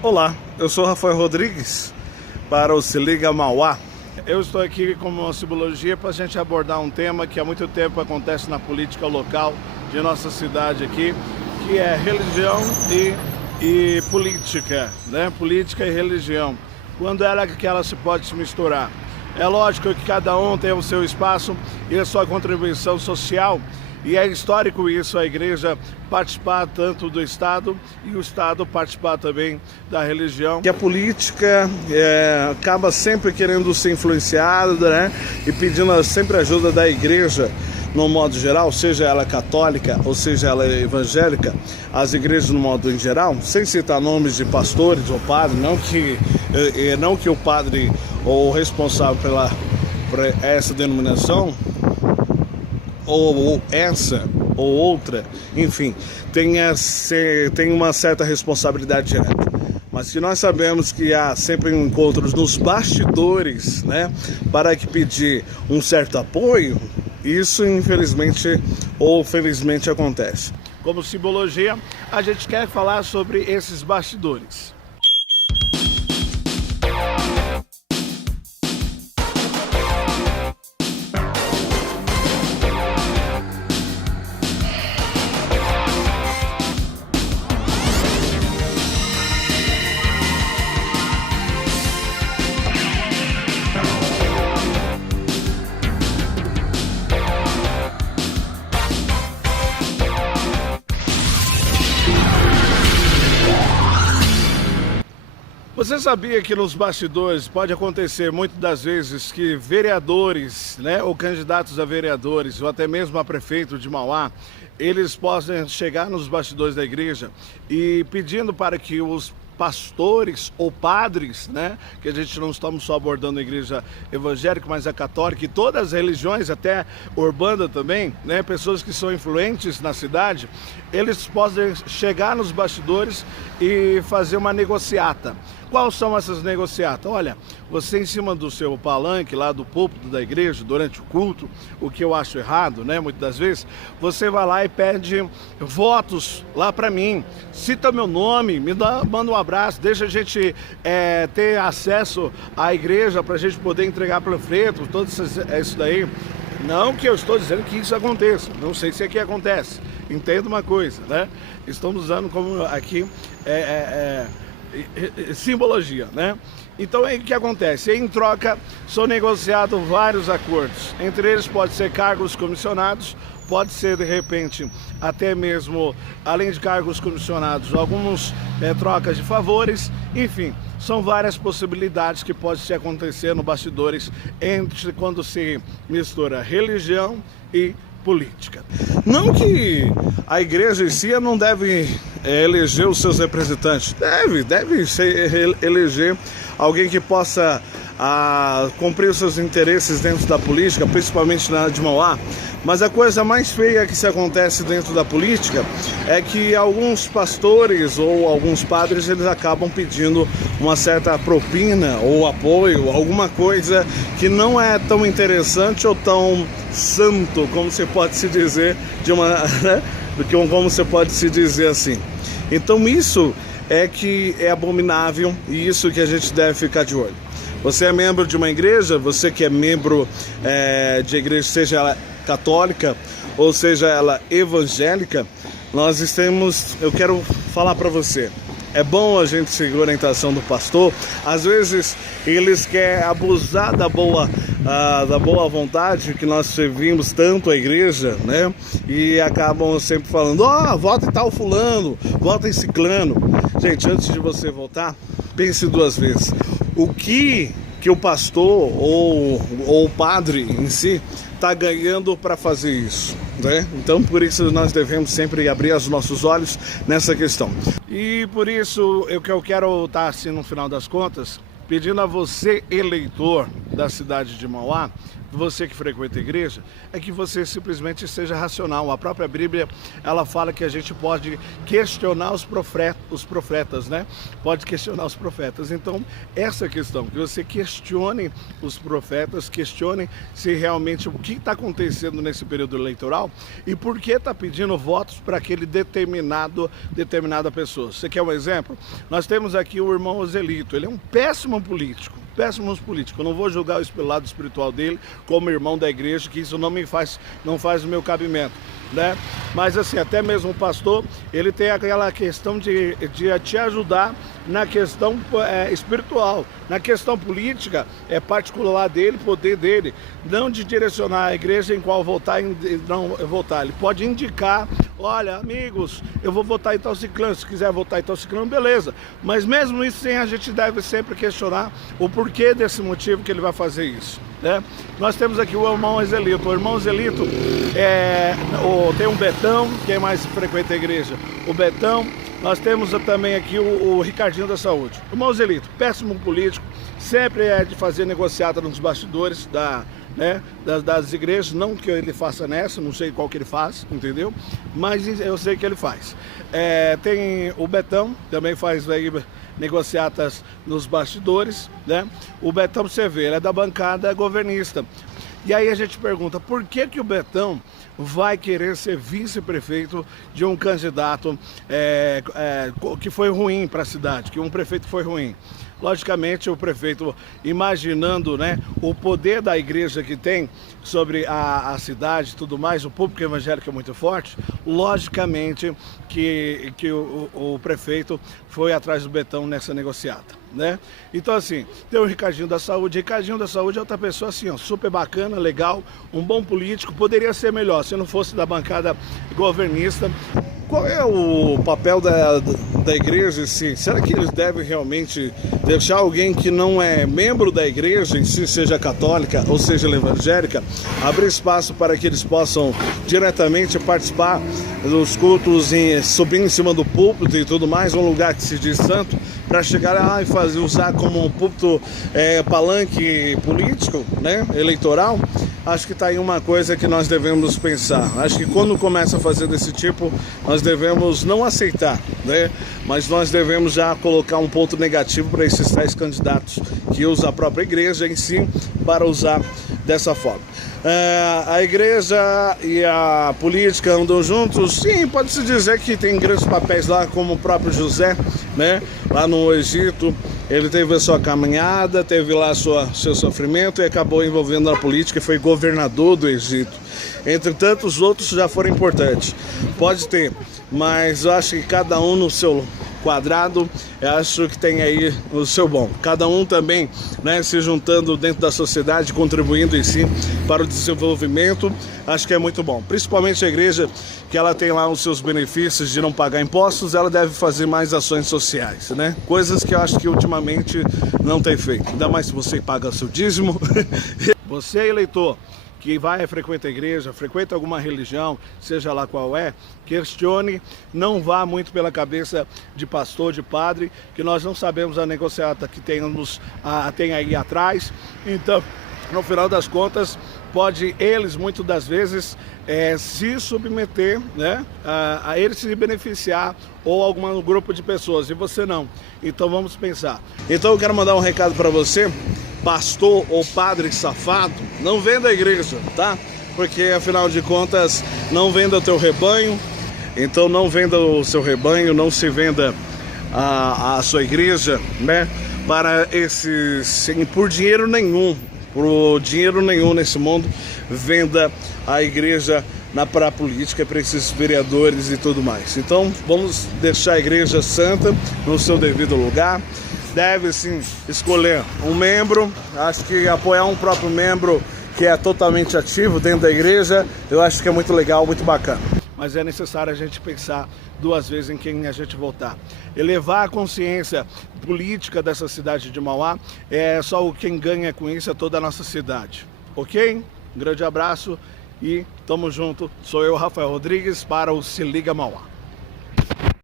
Olá, eu sou Rafael Rodrigues para o Se Liga Mauá. Eu estou aqui com uma simbologia para a gente abordar um tema que há muito tempo acontece na política local de nossa cidade aqui, que é religião e política, né? Política e religião. Quando é que ela se pode se misturar? É lógico que cada um tem o seu espaço e a sua contribuição social. E é histórico isso, a igreja participar tanto do Estado e o Estado participar também da religião. Que a política acaba sempre querendo ser influenciada, né? E pedindo sempre ajuda da igreja, no modo geral, seja ela católica ou seja ela evangélica, as igrejas no modo em geral, sem citar nomes de pastores ou padres, não que o padre ou o responsável por essa denominação ou essa ou outra, enfim, tem uma certa responsabilidade direta. Mas que nós sabemos que há sempre encontros nos bastidores, né, para que pedir um certo apoio, isso infelizmente ou felizmente acontece. Como simbologia, a gente quer falar sobre esses bastidores. Você sabia que nos bastidores pode acontecer muitas das vezes que vereadores, né, ou candidatos a vereadores, ou até mesmo a prefeito de Mauá, eles possam chegar nos bastidores da igreja e pedindo para que os pastores ou padres, né, que a gente não estamos só abordando a igreja evangélica, mas a católica e todas as religiões, até urbana também, né, pessoas que são influentes na cidade, eles podem chegar nos bastidores e fazer uma negociata. Quais são essas negociatas? Olha, você em cima do seu palanque lá do púlpito da igreja, durante o culto, o que eu acho errado, né, muitas das vezes, você vai lá e pede votos lá para mim, cita meu nome, manda um abraço, deixa a gente ter acesso à igreja para a gente poder entregar panfletos, tudo isso daí. Não que eu estou dizendo que isso aconteça, não sei se aqui acontece, entenda uma coisa, né? Estamos usando como aqui simbologia, né? Então aí o que acontece? Em troca são negociados vários acordos, entre eles pode ser cargos comissionados, pode ser de repente até mesmo, além de cargos comissionados, algumas trocas de favores, enfim, são várias possibilidades que podem se acontecer no bastidores entre quando se mistura religião e política. Não que a igreja em si não deve eleger os seus representantes, deve eleger alguém que possa cumprir os seus interesses dentro da política, principalmente na de Mauá. Mas a coisa mais feia que se acontece dentro da política é que alguns pastores ou alguns padres, eles acabam pedindo uma certa propina ou apoio, alguma coisa que não é tão interessante ou tão santo, como se pode se dizer, como se pode se dizer assim. Então isso que é abominável e isso que a gente deve ficar de olho. Você é membro de uma igreja, você que é membro de igreja, seja ela católica ou seja ela evangélica, eu quero falar para você, é bom a gente seguir a orientação do pastor. Às vezes eles querem abusar da boa vontade que nós servimos tanto a igreja, né? E acabam sempre falando, vota em tal fulano, vota em ciclano. Gente, antes de você votar, pense duas vezes. O que o pastor ou o padre em si está ganhando para fazer isso, né? Então, por isso nós devemos sempre abrir os nossos olhos nessa questão. E por isso eu quero estar assim no final das contas, pedindo a você, eleitor, da cidade de Mauá, você que frequenta a igreja, é que você simplesmente seja racional. A própria Bíblia, ela fala que a gente pode questionar os profetas, né? Pode questionar os profetas. Então, essa questão, que você questione os profetas, questione se realmente o que está acontecendo nesse período eleitoral e por que está pedindo votos para aquele determinada pessoa. Você quer um exemplo? Nós temos aqui o irmão Ozelito, ele é um péssimo político. Eu não vou julgar o lado espiritual dele como irmão da igreja, que isso não faz o meu cabimento, né? Mas assim, até mesmo o pastor, ele tem aquela questão de te ajudar na questão espiritual. Na questão política, é particular dele, poder dele, não de direcionar a igreja em qual votar e não votar. Ele pode indicar, olha, amigos, eu vou votar em tal ciclano, se quiser votar em tal ciclano, beleza. Mas mesmo isso, a gente deve sempre questionar o porquê desse motivo que ele vai fazer isso, né? Nós temos aqui o irmão Ozelito. O irmão Ozelito tem um Betão, quem mais frequenta a igreja? O Betão. Nós temos também aqui o Ricardinho da Saúde. O irmão Ozelito, péssimo político, sempre é de fazer negociata nos bastidores das igrejas, não que ele faça nessa, não sei qual que ele faz, entendeu? Mas eu sei que ele faz. Tem o Betão, também faz aí negociatas nos bastidores, né? O Betão, você vê, ele é da bancada governista. E aí a gente pergunta, por que o Betão vai querer ser vice-prefeito de um candidato que foi ruim para a cidade, que um prefeito foi ruim? Logicamente, o prefeito, imaginando, né, o poder da igreja que tem sobre a cidade e tudo mais, o público evangélico é muito forte, logicamente que o prefeito foi atrás do Betão nessa negociata, né? Então, assim, tem o Ricardinho da Saúde. Ricardinho da Saúde é outra pessoa assim, ó, super bacana, legal, um bom político, poderia ser melhor se não fosse da bancada governista. Qual é o papel da igreja em si? Será que eles devem realmente deixar alguém que não é membro da igreja em si, seja católica ou seja evangélica, abrir espaço para que eles possam diretamente participar dos cultos, subir em cima do púlpito e tudo mais, um lugar que se diz santo, para chegar lá e usar como um púlpito palanque político, né, eleitoral? Acho que está aí uma coisa que nós devemos pensar. Acho que quando começa a fazer desse tipo, nós devemos não aceitar, né? Mas nós devemos já colocar um ponto negativo para esses tais candidatos que usam a própria igreja em si para usar dessa forma. A igreja e a política andam juntos? Sim, pode-se dizer que tem grandes papéis lá, como o próprio José, né? Lá no Egito, ele teve a sua caminhada, teve lá seu sofrimento e acabou envolvendo na política e foi governador do Egito. Entre tantos outros já foram importantes. Pode ter, mas eu acho que cada um no seu quadrado, eu acho que tem aí o seu bom. Cada um também, né, se juntando dentro da sociedade, contribuindo em si para o desenvolvimento, acho que é muito bom. Principalmente a igreja, que ela tem lá os seus benefícios de não pagar impostos, ela deve fazer mais ações sociais, né? Coisas que eu acho que ultimamente não tem feito. Ainda mais se você paga seu dízimo. Você, eleitor, que vai frequentar a igreja, frequenta alguma religião, seja lá qual é, questione, não vá muito pela cabeça de pastor, de padre, que nós não sabemos a negociata que tem aí atrás. Então, no final das contas, pode eles, muitas das vezes, se submeter, né, a eles se beneficiar ou algum grupo de pessoas, e você não. Então vamos pensar. Então eu quero mandar um recado para você, pastor ou padre safado, não venda a igreja, tá? Porque afinal de contas, não venda o teu rebanho, então não venda o seu rebanho, não se venda a sua igreja, né? Por dinheiro nenhum. Por dinheiro nenhum nesse mundo, venda a igreja para a política, para esses vereadores e tudo mais. Então, vamos deixar a igreja santa no seu devido lugar. Deve sim escolher um membro, acho que apoiar um próprio membro que é totalmente ativo dentro da igreja, eu acho que é muito legal, muito bacana. Mas é necessário a gente pensar duas vezes em quem a gente votar. Elevar a consciência política dessa cidade de Mauá, só quem ganha com isso é toda a nossa cidade. Ok? Um grande abraço e tamo junto. Sou eu, Rafael Rodrigues, para o Se Liga Mauá.